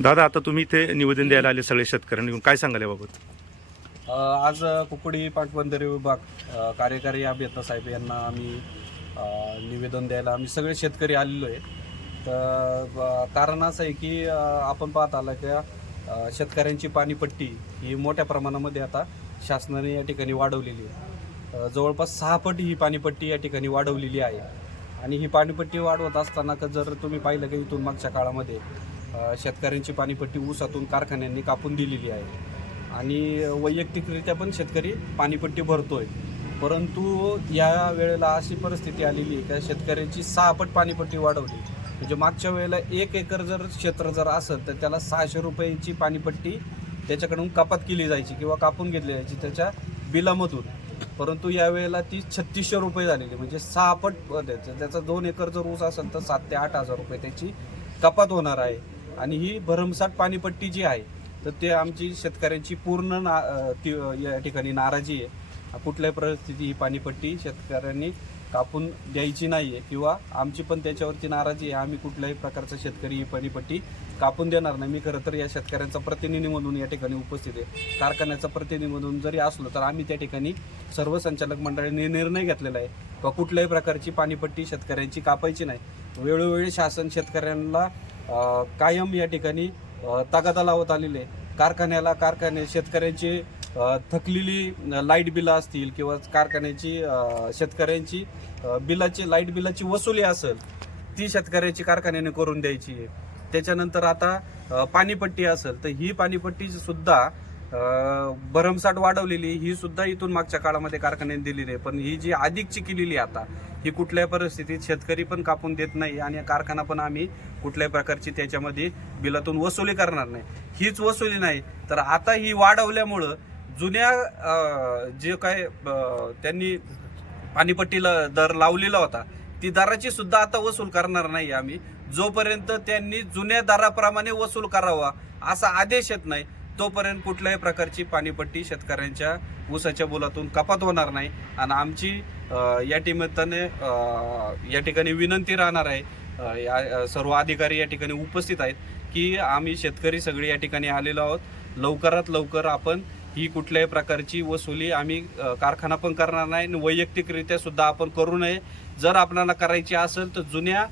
दादा, आता तुम्ही इथे निवेदन द्यायला आले सगळे शेतकऱ्यांनी, काय सांगाल याबाबत? आज कुकडी पाटबंधारे विभाग कार्यकारी अभियंता साहेब यांना आम्ही निवेदन द्यायला आम्ही सगळे शेतकरी आलेलो आहे. तर कारण असं आहे की आपण पाहत आला की शेतकऱ्यांची पाणीपट्टी ही मोठ्या प्रमाणामध्ये आता शासनाने या ठिकाणी वाढवलेली आहे. जवळपास 6 पट ही पाणीपट्टी या ठिकाणी वाढवलेली आहे. आणि ही पाणीपट्टी वाढवत असताना जर तुम्ही पाहिलं की इथून मागच्या काळामध्ये शेतकऱ्यांची पाणीपट्टी ऊसातून कारखान्यांनी कापून दिलेली आहे आणि वैयक्तिकरित्या पण शेतकरी पाणीपट्टी भरतोय. परंतु या वेळेला अशी परिस्थिती आलेली आहे की शेतकऱ्यांची 6 पट पाणीपट्टी वाढवली. म्हणजे मागच्या वेळेला 1 एकर जर क्षेत्र जर असेल तर त्याला 600 रुपयाची पाणीपट्टी त्याच्याकडून कपात केली जायची किंवा कापून घेतली जायची त्याच्या बिलामधून. परंतु यावेळेला ती 3600 रुपये झालेली. म्हणजे 6 पट त्याचा 2 एकर जर ऊस असेल तर 7 ते 8 हजार रुपये त्याची कपात होणार आहे. आणि ही भरमसाठ पाणीपट्टी जी आहे तर ते आमची शेतकऱ्यांची पूर्ण या ठिकाणी नाराजी आहे. कुठल्याही परिस्थिती ही पाणीपट्टी शेतकऱ्यांनी कापून द्यायची नाही आहे किंवा आमची पण त्याच्यावरती नाराजी आहे. आम्ही कुठल्याही प्रकारचा शेतकरी ही पाणीपट्टी कापून देणार नाही. मी खरं तर या शेतकऱ्यांचा प्रतिनिधी म्हणून या ठिकाणी उपस्थित आहे. कारखान्याचा प्रतिनिधी म्हणून जरी असलो तर आम्ही त्या ठिकाणी सर्व संचालक मंडळाने निर्णय घेतलेला आहे का कुठल्याही प्रकारची पाणीपट्टी शेतकऱ्यांची कापायची नाही. वेळोवेळी शासन शेतकऱ्यांना कायम या ठिकाणी तगादा लावत आलेले आहे. कारखाने शेतकऱ्यांची थकलेली लाईट बिलं असतील किंवा कारखान्याची शेतकऱ्यांची लाईट बिलाची वसुली असेल ती शेतकऱ्याची कारखान्याने करून द्यायची आहे. त्याच्यानंतर आता पाणीपट्टी असेल तर ही पाणीपट्टी सुद्धा भरमसाठ वाढवलेली ही सुद्धा इथून मागच्या काळामध्ये कारखान्याने दिलेली आहे. पण ही जी अधिकची केलेली आता ही कुठल्याही परिस्थितीत शेतकरी पण कापून देत नाही आणि कारखाना पण आम्ही कुठल्याही प्रकारची त्याच्यामध्ये बिलातून वसुली करणार नाही. हीच वसुली नाही तर आता ही वाढवल्यामुळं जुन्या जे काय त्यांनी पाणीपट्टीला दर लावलेला होता ती दराची सुद्धा आता वसूल करणार नाही आम्ही. जोपर्यंत त्यांनी जुन्या दराप्रमाणे वसूल करावा असा आदेश येत नाही तोपर्यंत कुठल्याही प्रकारची पाणीपट्टी शेतकऱ्यांच्या ऊसाच्या बोलातून कपात होणार नाही. आणि आमची या निमित्ताने या ठिकाणी विनंती राहणार आहे, सर्व अधिकारी या ठिकाणी उपस्थित आहेत की आम्ही शेतकरी सगळे या ठिकाणी आलेलो आहोत. लवकरात लवकर आपण ही कुठल्याही प्रकारची वसुली आम्ही कारखाना पण करणार नाही आणि वैयक्तिकरित्या सुद्धा आपण करू नये. जर आपल्याला करायची असेल तर जुन्या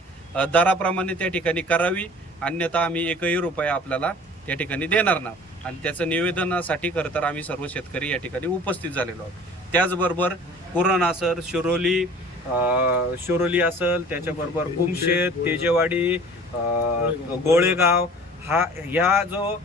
दराप्रमाणे त्या ठिकाणी करावी, अन्यथा आम्ही 1ही रुपया आपल्याला त्या ठिकाणी देणार नाही. आणि त्याचं निवेदनासाठी खरं तर आम्ही सर्व शेतकरी या ठिकाणी उपस्थित झालेलो आहोत. त्याचबरोबर कुरण असेल, शिरोली असेल, त्याच्याबरोबर कुमशेत, तेजेवाडी, गोळेगाव ह्या जो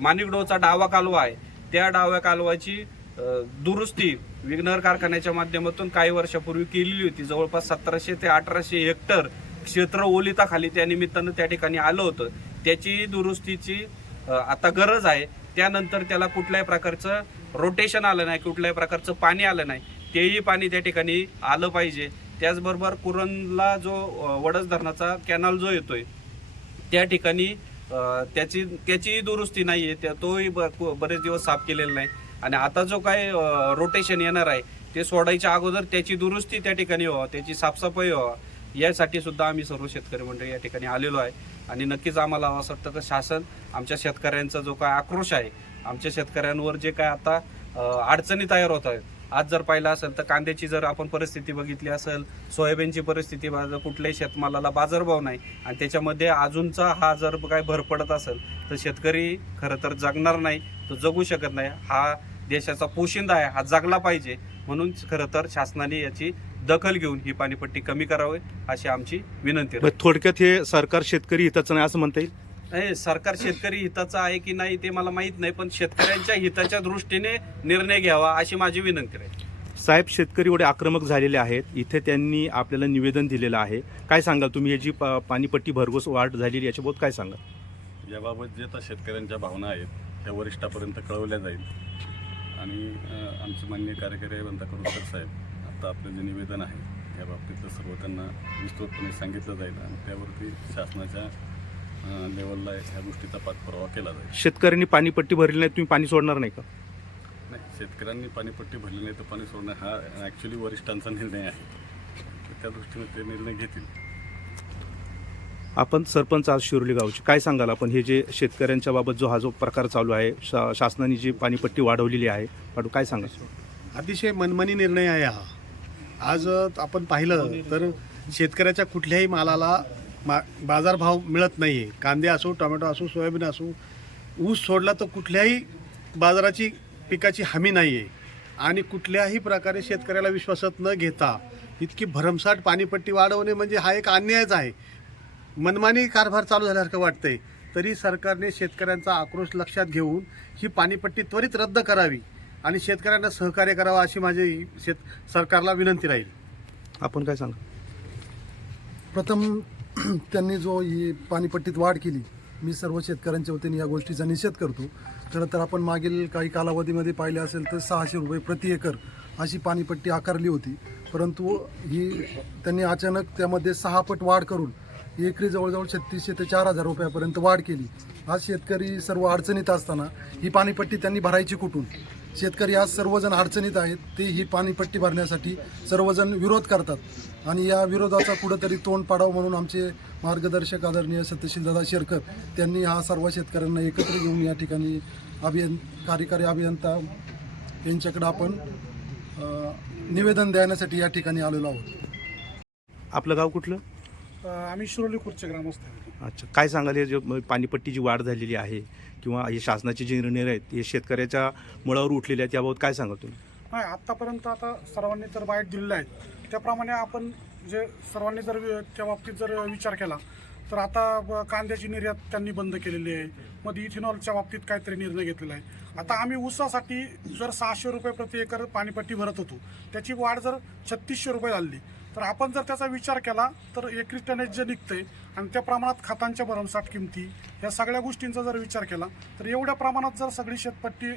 माणिकडोचा डावा कालवा आहे त्या डाव्या कालवाची दुरुस्ती विघ्नर कारखान्याच्या माध्यमातून काही वर्षापूर्वी केलेली होती. जवळपास 1700 ते 1800 हेक्टर क्षेत्र ओलिताखाली त्या निमित्तानं त्या ठिकाणी आलं होतं. त्याची दुरुस्तीची आता गरज आहे. त्यानंतर त्याला कुठल्याही प्रकारचं रोटेशन आलं नाही, कुठल्याही प्रकारचं पाणी आलं नाही, तेही पाणी त्या ठिकाणी आलं पाहिजे. त्याचबरोबर कुरणला जो वडस धरणाचा कॅनल जो येतोय त्या ठिकाणी त्याची दुरुस्ती नाही आहे, तोही बरेच दिवस साफ केलेला नाही. आणि आता जो काय रोटेशन येणार आहे ते सोडायच्या अगोदर त्याची दुरुस्ती त्या ठिकाणी व्हावं, त्याची साफसफाई व्हावा, यासाठी सुद्धा आम्ही सर्व शेतकरी मंडळी या ठिकाणी आलेलो आहे. आणि नक्कीच आम्हाला असं वाटतं की शासन आमच्या शेतकऱ्यांचा जो काय आक्रोश आहे, आमच्या शेतकऱ्यांवर जे काय आता अडचणी तयार होत आहेत, आज जर पाहिलं असेल तर कांद्याची जर आपण परिस्थिती बघितली असेल, सोयाबीनची परिस्थिती, कुठल्याही शेतमालाला बाजारभाव नाही आणि त्याच्यामध्ये अजूनचा हा जर काय भर पडत असेल तर शेतकरी खरं तर जगणार नाही, तो जगू शकत नाही. हा देशाचा पोशिंदा आहे, हा जगला पाहिजे. म्हणून खरं तर शासनाने याची दखल घेऊन ही पाणीपट्टी कमी करावी अशी आमची विनंती आहे. थोडक्यात हे सरकार शेतकरी हिताचं नाही असं म्हणता येईल? नाही, सरकार शेतकरी हिताचं आहे की नाही ते मला माहीत नाही, पण शेतकऱ्यांच्या हिताच्या दृष्टीने निर्णय घ्यावा अशी माझी विनंती आहे. साहेब, शेतकरी एवढे आक्रमक झालेले आहेत, इथे त्यांनी आपल्याला निवेदन दिलेलं आहे, काय सांगाल तुम्ही? ही जी पाणीपट्टी भरघोस वाढ झालेली याच्याबद्दल काय सांगाल? याबाबत जे आता शेतकऱ्यांच्या भावना आहेत त्या वरिष्ठापर्यंत कळवल्या जाईल आणि आमचे माननीय कार्यकारी अभियंता करुणकर साहेब आता आपलं जे निवेदन आहे या बाबतीतलं सर्व त्यांना विस्तृतपणे सांगितलं जाईल आणि त्यावरती शासनाच्या लेवलला ह्या गोष्टीचा पाठपुरावा केला जाईल. शेतकऱ्यांनी पाणीपट्टी भरली नाही, तुम्ही पाणी सोडणार नाही का? नाही, शेतकऱ्यांनी पाणीपट्टी भरली नाही तर पाणी सोडणं हा ॲक्च्युली वरिष्ठांचा निर्णय आहे. तर त्या दृष्टीने ते निर्णय घेतील. आपण सरपंच आज शिरोली गावचे, काय सांगाल आपण हे जे शेतकऱ्यांच्या बाबत जो हा जो प्रकार चालू आहे, शासनाने जी पाणीपट्टी वाढवलेली आहे, काय सांगाल? अतिशय मनमानी निर्णय आहे हा. आज आपण पाहिलं तर शेतकऱ्याच्या कुठल्याही मालाला बाजारभाव मिळत नाही आहे. कांदे असो, टोमॅटो असो, सोयाबीन असो, ऊस सोडला तर कुठल्याही बाजाराची पिकाची हमी नाही आहे. आणि कुठल्याही प्रकारे शेतकऱ्याला विश्वासात न घेता इतकी भरमसाठ पाणीपट्टी वाढवणे म्हणजे हा एक अन्यायच आहे. मनमानी कारभार चालू झाल्यासारखं वाटतंय. तरी सरकारने शेतकऱ्यांचा आक्रोश लक्षात घेऊन ही पाणीपट्टी त्वरित रद्द करावी आणि शेतकऱ्यांना सहकार्य करावं अशी माझी सरकारला विनंती राहील. आपण काय सांगा? प्रथम त्यांनी जो ही पाणीपट्टीत वाढ केली, मी सर्व शेतकऱ्यांच्या वतीने या गोष्टीचा निषेध करतो. खरं तर आपण मागील काही कालावधीमध्ये पाहिले असेल तर 600 रुपये प्रति एकर अशी पाणीपट्टी आकारली होती. परंतु ही त्यांनी अचानक त्यामध्ये 6 पट वाढ करून एकरी जवळजवळ 3600 ते 4000 रुपयापर्यंत वाढ केली. आज शेतकरी सर्व अडचणीत असताना ही पाणीपट्टी त्यांनी भरायची कुठून? शेतकरी आज सर्वजण अडचणीत आहेत. ते ही पाणीपट्टी भरण्यासाठी सर्वजण विरोध करतात आणि या विरोधाचा कुठंतरी तोंड पाडावं म्हणून आमचे मार्गदर्शक आदरणीय सत्यशीलदादा शेरकर त्यांनी हा सर्व शेतकऱ्यांना एकत्र घेऊन या ठिकाणी कार्यकारी अभियंता यांच्याकडे आपण निवेदन देण्यासाठी या ठिकाणी आलेलो आहोत. आपलं गाव कुठलं? आम्ही शिरोली खुर्दचे ग्रामस्थ आहे. अच्छा, काय सांगाल हे जे पाणीपट्टी जी वाढ झालेली आहे किंवा हे शासनाचे जे निर्णय आहेत हे शेतकऱ्याच्या मुळावर उठलेले आहेत, याबाबत काय सांगाल तुम्ही? नाही, आत्तापर्यंत आता सर्वांनी तर बाईट दिलेले आहेत. त्याप्रमाणे आपण जे सर्वांनी जर त्या बाबतीत जर विचार केला तर आता कांद्याची निर्यात त्यांनी बंद केलेली आहे. मध्ये इथेनॉलच्या बाबतीत काहीतरी निर्णय घेतलेला आहे. आता आम्ही ऊसासाठी जर 600 रुपये प्रति एकर पाणीपट्टी भरत होतो, त्याची वाढ जर 3600 रुपये झाली तर आपण जर त्याचा विचार केला तर एकरी टनेज जे निघतंय आणि त्या प्रमाणात खतांच्या भरमसाठ किमती या सगळ्या गोष्टींचा जर विचार केला तर एवढ्या प्रमाणात जर सगळी शेतपट्टी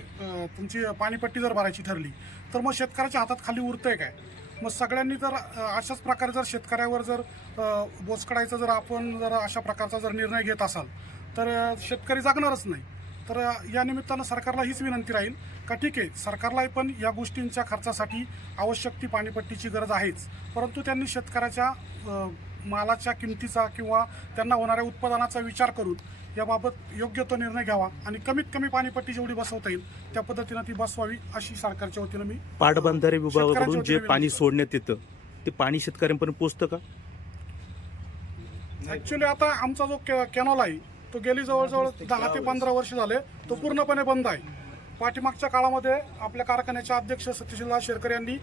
तुमची पाणीपट्टी जर भरायची ठरली तर मग शेतकऱ्याच्या हातात खाली उरतंय काय? मग सगळ्यांनी जर अशाच प्रकारे जर शेतकऱ्यावर जर बोचकडायचं जर आपण जर अशा प्रकारचा जर निर्णय घेत असाल तर शेतकरी जगणारच नाही. तर या निमित्तानं सरकारला हीच विनंती राहील का ठीक आहे, सरकारला पण या गोष्टींच्या खर्चासाठी आवश्यक ती पाणीपट्टीची गरज आहेच, परंतु त्यांनी शेतकऱ्याच्या मालाच्या किमतीचा किंवा त्यांना होणाऱ्या उत्पादनाचा विचार करून याबाबत योग्य तो निर्णय घ्यावा आणि कमीत कमी पाणीपट्टी जेवढी बसवता येईल त्या पद्धतीनं ती बसवावी अशी सरकारच्या वतीनं मी पाटबंधारे विभागाकडून जे पाणी सोडण्यात येतं ते पाणी शेतकऱ्यांपर्यंत पोहोचतं का? ॲक्च्युली आता आमचा जो कॅनॉल आहे तो गेली जवळजवळ 10 ते 15 वर्ष झाले तो पूर्णपणे बंद आहे. पाठीमागच्या काळामध्ये आपल्या कारखान्याचे अध्यक्ष सत्यशीलदादा शेरकर यांनी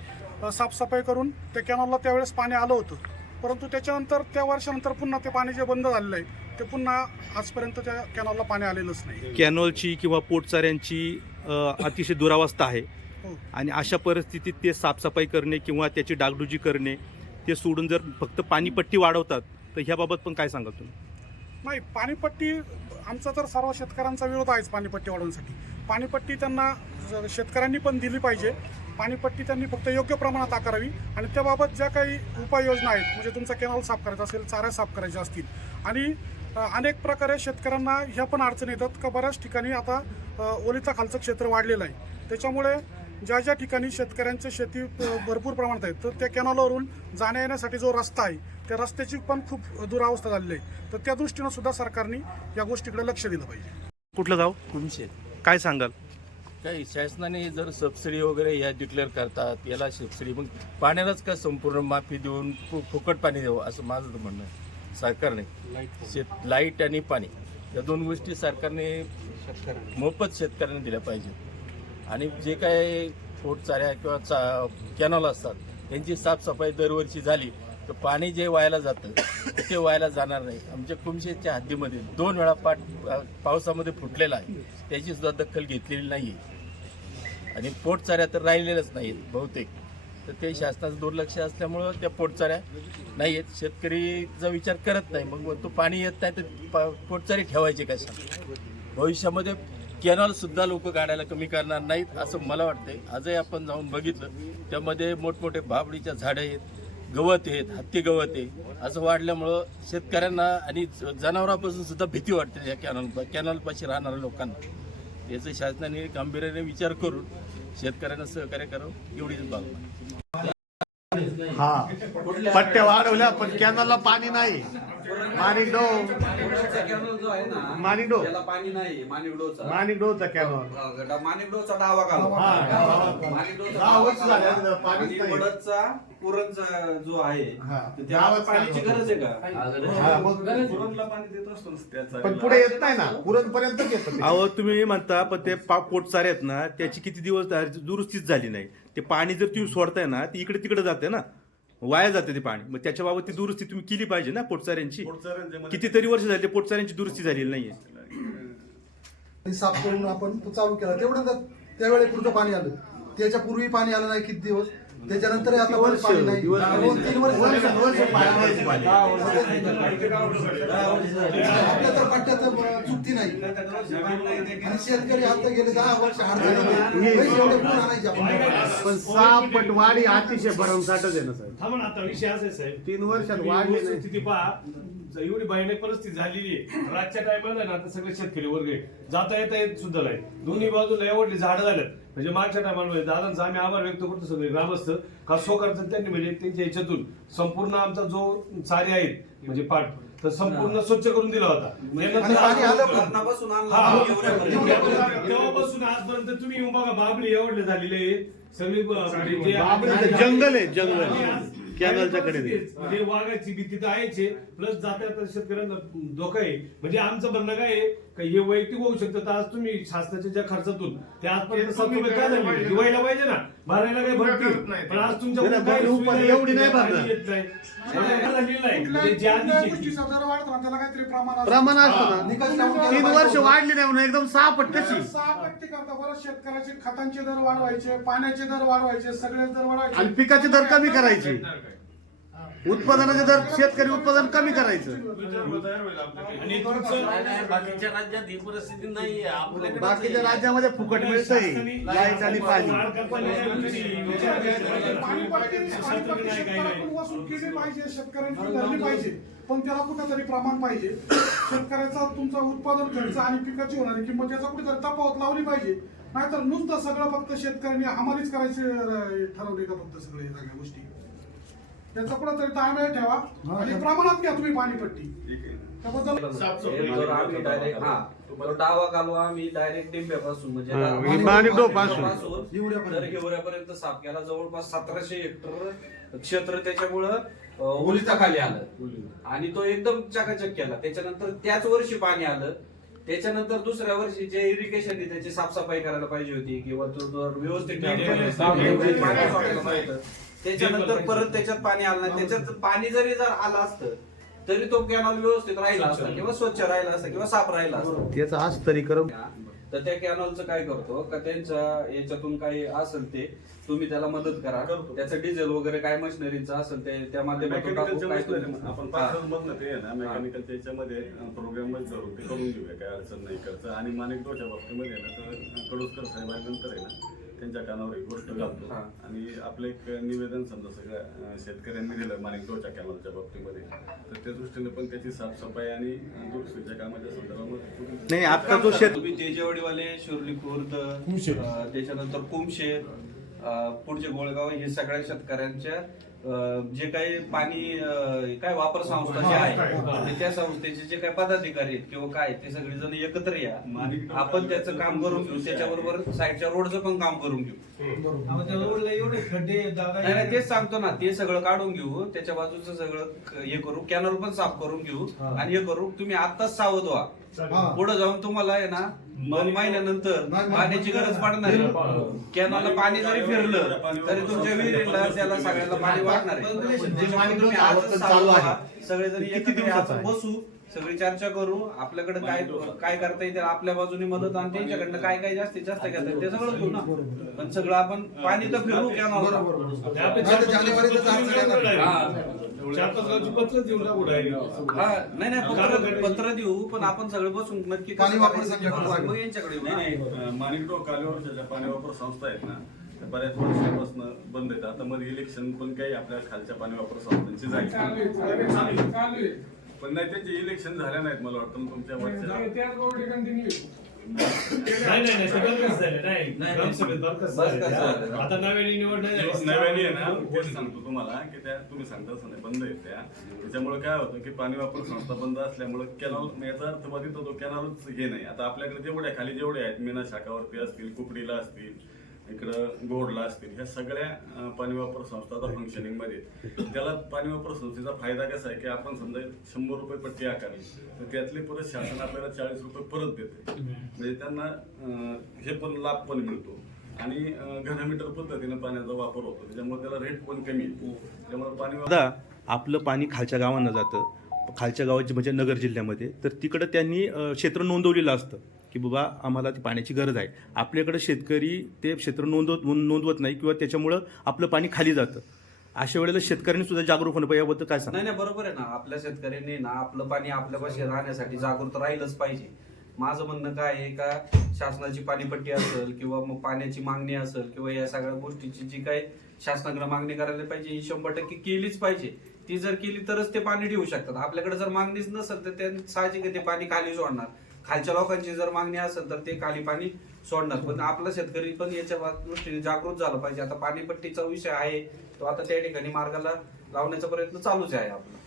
साफसफाई करून त्या कॅनॉलला त्यावेळेस पाणी आलं होतं, परंतु त्याच्यानंतर त्या वर्षानंतर पुन्हा ते पाणी जे बंद झालेलं आहे ते पुन्हा आजपर्यंत त्या कॅनॉलला पाणी आलेलंच नाही. कॅनॉलची किंवा पोटचाऱ्यांची अतिशय दुरावस्था आहे हो. आणि अशा परिस्थितीत ते साफसफाई करणे किंवा त्याची डागडुजी करणे ते सोडून जर फक्त पाणीपट्टी वाढवतात तर ह्याबाबत पण काय सांगाल तुम्ही? नाही, पाणीपट्टी आमचा तर सर्व शेतकऱ्यांचा विरोध आहेच पाणीपट्टी वाढवण्यासाठी. पाणीपट्टी त्यांना शेतकऱ्यांनी पण दिली पाहिजे. पाणीपट्टी त्यांनी फक्त योग्य प्रमाणात आकारावी आणि त्याबाबत ज्या काही उपाययोजना आहेत म्हणजे तुमचा कॅनॉल साफ करायचा असेल, चाऱ्या साफ करायच्या असतील आणि अनेक प्रकारे शेतकऱ्यांना ह्या पण अडचणी येतात का बऱ्याच ठिकाणी आता ओलिताखालचं क्षेत्र वाढलेलं आहे. त्याच्यामुळे ज्या ज्या ठिकाणी शेतकऱ्यांची शेती भरपूर प्रमाणात आहे तर त्या कॅनॉलवरून जाण्या येण्यासाठी जो रस्ता आहे त्या रस्त्याची पण खूप दुरावस्था झालेली आहे. तर त्या दृष्टीनं सुद्धा सरकारने या गोष्टीकडे लक्ष दिलं पाहिजे. कुठलं गाव? कुमशे. काय सांगाल? काही शासनाने जर सबसिडी वगैरे या डिक्लेअर करतात याला सबसिडी मग पाण्यालाच का संपूर्ण माफी देऊन फुकट पाणी द्यावं असं माझं तर म्हणणं आहे. सरकारने लाईट आणि पाणी या 2 गोष्टी सरकारने मोफत शेतकऱ्यांना दिल्या पाहिजेत आणि जे काय पोटचाऱ्या किंवा कॅनॉल असतात त्यांची साफसफाई दरवर्षी झाली तर पाणी जे वायाला जातं ते वायाला जाणार नाही. आमच्या कुमशेच्या हद्दीमध्ये 2 वेळा पावसामध्ये फुटलेला आहे, त्याची सुद्धा दखल घेतलेली नाही आहे आणि पोटचाऱ्या तर राहिलेल्याच नाहीत बहुतेक. तर ते शासनाचं दुर्लक्ष असल्यामुळं त्या पोटचाऱ्या नाही आहेत. शेतकरीचा विचार करत नाही, मग तो पाणी येत नाही तर पोटचारी ठेवायचे कशा? भविष्यामध्ये कॅनॉलसुद्धा लोक गाड्याला कमी करणार नाहीत असं मला वाटतंय. आजही आपण जाऊन बघितलं त्यामध्ये मोठमोठे भाबडीच्या झाडं आहेत, गवत आहेत, हत्ती गवत आहे. असं वाढल्यामुळं शेतकऱ्यांना आणि जनावरांपासून सुद्धा भीती वाटते या कॅनॉलपाशी राहणाऱ्या लोकांना. याचं शासनाने गांभीर्याने विचार करून शेतकऱ्यांना सहकार्य करावं एवढीच भावना. हा पट्ट्या वाढवल्या पण कॅनलला पाणी नाही. माणिकडो कॅनल जो आहे ना माणिकडो त्याला पाणी नाही. माणिकडोचा कॅनल माणिकडोचा डावा कालवा, माणिकडोचा 10 वर्ष झाले कालवा पाणीच आणि नाही. वडदचा पुरणचा जो आहे हा. तर त्याला पाण्याची गरज आहे का? हा, मग पुरणला पाणी देत असतो ना त्या पण चारीला. पुढे येत नाही ना पुरणपर्यंतच येतं ते. अहो तुम्ही म्हणता पण ते पोटचारे आहेत ना त्याची किती दिवस दुरुस्तीच झाली नाही. ते पाणी जर तुम्ही सोडताय ना ती इकडे तिकडे जाते ना, वाया जाते ते पाणी. मग त्याच्याबाबत ती दुरुस्ती तुम्ही केली पाहिजे ना पोटचाऱ्यांची. पुढच्या मध्ये कितीतरी वर्ष झाली पोटचाऱ्यांची दुरुस्ती झालेली नाहीये. आणि साफ करून आपण तो चालू केला तेवढं त्यावेळी पुरतं पाणी आलं. त्याच्या पूर्वी पाणी आलं नाही किती दिवस, त्याच्यानंतर आता परत पाणी नाही. 2-3 वर्ष आपल्या तर पट्ट्यात चुकती नाही. आणि शेतकरी आता गेले 10 वर्ष एवढे पूर आणायचे आपण. पण 6 पट वाढी अतिशय भरमसाठच आहे ना साहेब. थांबा ना, आता विषय असा आहे साहेब, 3 वर्षात तुम्ही वाढले नाही. स्थिती पहा, एवढी भयानक परिस्थिती झालेली आहे. रातच्या टायमाला ना आता सगळे शेतकरी वर्ग आहे. जाता येत सुद्धा नाही. दोन्ही बाजूला एवढली झाडं झाल्यात. म्हणजे मागच्या टायमाला दादांचा आम्ही आभार व्यक्त करतो सगळे ग्रामस्थ का सोकारचं त्यांनी म्हणजे त्यांच्या याच्यातून संपूर्ण आमचा जो चारे आहेत म्हणजे पाट तर संपूर्ण स्वच्छ करून दिला होता. आणि पाणी आलं पण. लग्नापासून आणलं हा, एवढ्यापर्यंत. तेव्हापासून आजपर्यंत तुम्ही येऊन बघा बाबळी एवढले झालेले आहेत. सगळी म्हणजे जे- बाबळीचं जंगल आहे, जंगल. कॅनलच्या कडे ते. म्हणजे वाघाची भीती तर आहेच, प्लस जात्या शेतकऱ्यांना धोका आहे. म्हणजे आमचं म्हणणं काय आहे का हे वैयक्तिक होऊ शकतं. तर आज तुम्ही शासनाच्या ज्या खर्चातून ते आजपर्यंत 7 रुपये काय झाले दिवायला पाहिजे ना, भरायला काय भरती पण आज तुमच्या एवढी नाही भरणार. येत नाही. म्हणजे ज्या कुठल्याही दिवशी गोष्टीचा दर वाढतो ना त्याला काहीतरी प्रमाण असतं. प्रमाण असतं ना. निकष लावून 3 वर्ष वाढली नाही म्हणून एकदम 6 पट कशी. 6 पट्टी करता बरं शेतकऱ्याचे खतांचे दर वाढवायचे, पाण्याचे दर वाढवायचे, सगळे दर वाढवायचे आणि पिकाचे दर कमी करायचे. उत्पादनाचे दर शेतकरी उत्पादन कमी करायचं. आणि तुमचं बाकीच्या राज्यात ही परिस्थिती नाहीये. आपल्याकडे बाकीच्या राज्यामध्ये फुकट मिळतंय लाईट आणि पाणी. पाणीपट्टी शेतकऱ्याकडून वसूल केली पाहिजे, शेतकऱ्यांची भरली पाहिजे, पण त्याला कुठेतरी प्रमाण पाहिजे. शेतकऱ्याचा तुमचा उत्पादन खर्च आणि पिकाची होणारी किंमत याचा कुठेतरी तफावत लावली पाहिजे. नाहीतर नुसतं सगळं फक्त शेतकऱ्यांनी हमालीच करायचे ठरवले का फक्त सगळे सगळ्या गोष्टी. त्याचा कुठेतरी ताळमेळ ठेवा आणि प्रमाणात घ्या तुम्ही पाणीपट्टी. त्याबद्दल तर आम्ही डायरेक्ट तो डावा कालवा आम्ही डायरेक्ट डिंब्यापासून हा, माणिकडोपासून. तर हिवऱ्यापर्यंत साफ केला. जवळपास 1700 हेक्टर क्षेत्र त्याच्यामुळं ओलिताखाली आलं आणि तो एकदम चकाचक केला. त्याच्यानंतर त्याच वर्षी पाणी आलं. त्याच्यानंतर दुसऱ्या वर्षी जे इरिगेशन त्याची साफसफाई करायला पाहिजे होती किंवा तो व्यवस्थित पाणी सोडायला पाहिजे. त्याच्यानंतर परत त्याच्यात पाणी आलं नाही. त्याच्यात पाणी जरी जर आलं असतं तरी तो कॅनॉल व्यवस्थित राहिला असता किंवा स्वच्छ राहिला असता किंवा साफ राहिला असता. त्याचा आज तरी करून तर त्या कॅनॉलचं काय करतो का त्यांच्या याच्यातून काही असेल ते तुम्ही त्याला मदत करा. त्याचं डिझेल वगैरे काय मशिनरीचं असेल ते त्या माध्यमातून टाकू. काय तुम्ही- आपण पाठवलं ते आहे ना मेकॅनिकलच्या याच्यामध्ये प्रोग्राम मध्ये धरून ते करून घेऊया, काय अडचण नाही करतं. आणि माणिकडोच्या बाबतीमध्ये आहे ना तर कडुसकर साहेबांनंतर आहे ना त्यांच्या कानावर एक गोष्ट घालतो आणि आपलं एक निवेदन समजा सगळ्या शेतकऱ्यांनी दिलं माणिकडोच्या कॅनलच्या बाबतीमध्ये. तर त्या दृष्टीने पण त्याची साफसफाई आणि दुरुस्तीच्या कामाच्या संदर्भामध्ये नाही आता जो शेत तुम्ही तेजेवाडीवाले, शिर्ली खुर्द, त्याच्यानंतर कुमशेत, पुढचे गोळगाव हे सगळ्या शेतकऱ्यांच्या जे काही पाणी काय वापर संस्था जे आहे त्या संस्थेचे जे काही पदाधिकारी आहेत किंवा काय ते सगळे जण एकत्र या. आपण त्याचं काम करून घेऊ. त्याच्याबरोबर साईडच्या रोडचं पण काम करून घेऊ. नाही तेच सांगतो ना, ते सगळं काढून घेऊ. त्याच्या बाजूचं सगळं हे करू. कॅनल पण साफ करून घेऊ आणि हे करू. तुम्ही आत्ताच सावध व्हा. पुढे जाऊन तुम्हाला आहे ना 2 महिन्यानंतर पाण्याची गरज पडणार आहे. कॅनलला पाणी जरी फिरलं तरी तुमच्या विहिरीला त्याला सगळ्याला पाणी वाटणार आहे. त्याच्यामुळे तुम्ही आजच सावध व्हा. सगळेजण एकत्र आपण बसू, सगळी चर्चा करू. आपल्याकडे काय करता येईल आपल्या बाजूने मदत आणि त्यांच्याकडनं काय काय जास्तीत जास्त घेता येईल ते सगळं घेऊ ना. पण सगळं आपण पाणी तर फिरू कॅनॉलला. नाही पत्र देऊ पण आपण सगळे बसून नक्की पाणी वापर मग यांच्याकडे येऊ ना. माणिकडो कालव्यावरच्या ज्या पाणी वापर संस्था आहेत ना त्या बऱ्याच वर्षापासून बंद आहेत. आता मध्ये इलेक्शन पण काही आपल्या खालच्या पाणी वापर संस्थांची जायची पण नाही, त्यांचे इलेक्शन झाल्या नाहीत मला वाटतं तुमच्या वरच्या. नाही ते बरखास्त झाले नाही ग्रामसभेत बरखास्त झाले. आता नव्याने निवड नाही झाली. नव्याने आहे ना तेच सांगतो तुम्हाला की त्या तुम्ही सांगता असं नाही बंद आहेत त्या त्याच्यामुळे काय होतं की पाणी वापर संस्था बंद असल्यामुळे कॅनॉल याचा अर्थ बाधित होतो कॅनॉलच हे नाही. आता आपल्याकडे जेवढ्या खाली जेवढे आहेत मीना शाखावरती असतील कुकडीला असतील इकडं गोडला असतील ह्या सगळ्या पाणी वापर संस्थाचा फंक्शनिंग मध्ये त्याला पाणी वापर संस्थेचा फायदा कसा आहे की आपण समजा 100 रुपये पट्टी आकारली तर त्यातले परत शासन आपल्याला 40 रुपये परत देते म्हणजे त्यांना हे पण लाभ पण मिळतो आणि घनमीटर पद्धतीने पाण्याचा वापर होतो त्याच्यामुळे त्याला रेट पण कमी येतो त्यामुळे पाणी आता आपलं पाणी खालच्या गावांना जातं खालच्या गावाची म्हणजे नगर जिल्ह्यामध्ये तर तिकडं त्यांनी क्षेत्र नोंदवलेलं असतं की बाबा आम्हाला ती पाण्याची गरज आहे. आपल्याकडे शेतकरी ते क्षेत्र नोंदवत नाही किंवा त्याच्यामुळं आपलं पाणी खाली जातं. अशा वेळेला शेतकऱ्यांनी सुद्धा जागरूक होणं पाहिजे याबद्दल काय सांगा? नाही बरोबर आहे ना. आपल्या शेतकऱ्यांनी ना आपलं पाणी आपल्यापाशी राहण्यासाठी जागृत राहिलंच पाहिजे. माझं म्हणणं काय आहे का शासनाची पाणीपट्टी असेल किंवा मग पाण्याची मागणी असेल किंवा या सगळ्या गोष्टीची जी काही शासनाकडे मागणी करायला पाहिजे ही 100% केलीच पाहिजे. ती जर केली तरच ते पाणी ठेवू शकतात. आपल्याकडे जर मागणीच नसेल तर ते साहजिक ते पाणी खाली सोडणार. खालच्या लोकांची जर मागणी असेल तर ते खाली पाणी सोडणार. पण आपला शेतकरी पण याच्या दृष्टीने जागृत झाला पाहिजे. आता पाणीपट्टीचा विषय आहे तो आता त्या ठिकाणी मार्गाला लावण्याचा प्रयत्न चालूच आहे आपला.